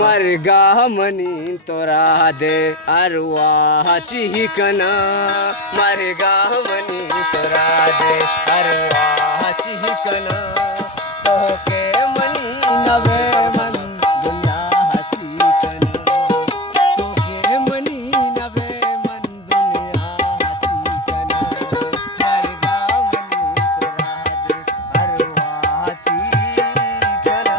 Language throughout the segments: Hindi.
मरगा मनी तोरा दे अरवा चिकना मरगा मनी तोरा दे अरवा चिकना तोके मनी नवे मन दुनिया चिकना तोके मनी नवे मन दुनिया चिकना मरगा मनी तोरा दे अरवा चिकना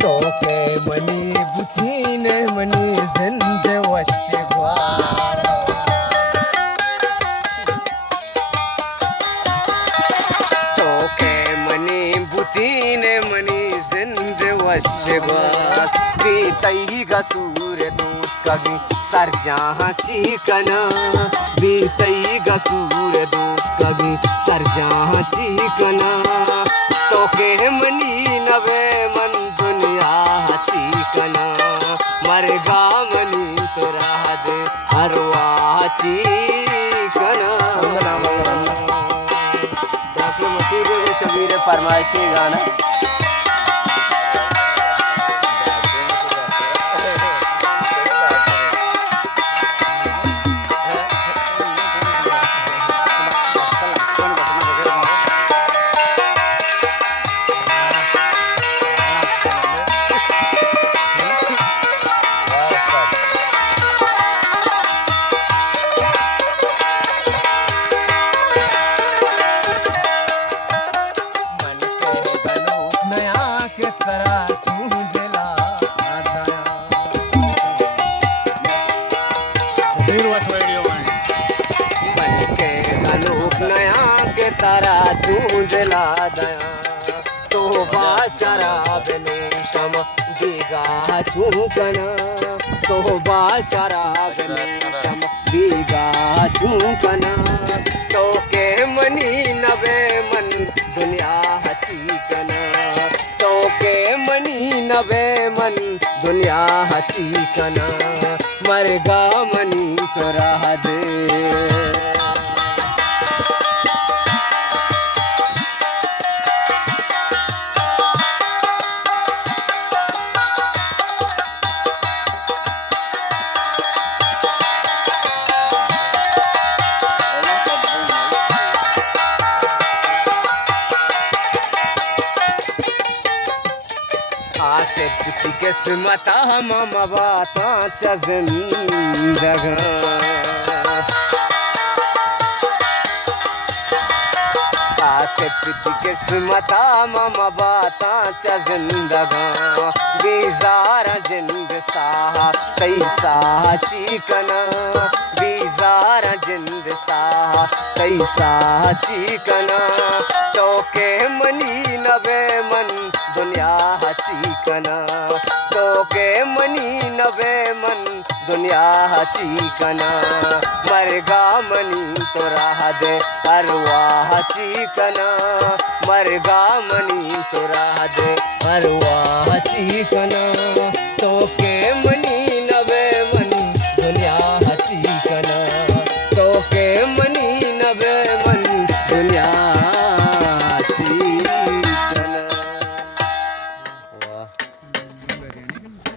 तोके मनी बुतीन मनी जिंद वशवार तोके मनी बुतीन मनी जिंद वशवार बीतई गसूर दूत कभी सर जहाँ चिकना बीतई गसूर दूत कभी सर जहाँ चिकना तोके मनी नवे मन दुनिया चिकना मरगा मनी तोरा दे हरवा चिकना दाखिल मसीह शबीर फरमाइशी गाना नया के तारा चूंजला दया तो बाशराब शम बीगा चूकना तो बाशराब शम बीगा चूकना तो के मनी नवे मन दुनिया चिकना तो के मनी नवे मन दुनिया चिकना मरगा मनी तोरा दे आसे पुती किस्मत हम बाता जिंदगा आसे पुती किस्मत हम बाता जिंदगा बेजार जिंद सा तैसा चिकना बेजार जिंद सा तैसा चिकना तोके मनी नवे मन दुनिया चिकना तोके मनी नवे मन दुनिया चिकना मरगा मनी तोरा दे अरवा चिकना मरगा मनी तोरा दे अरवा चिकना।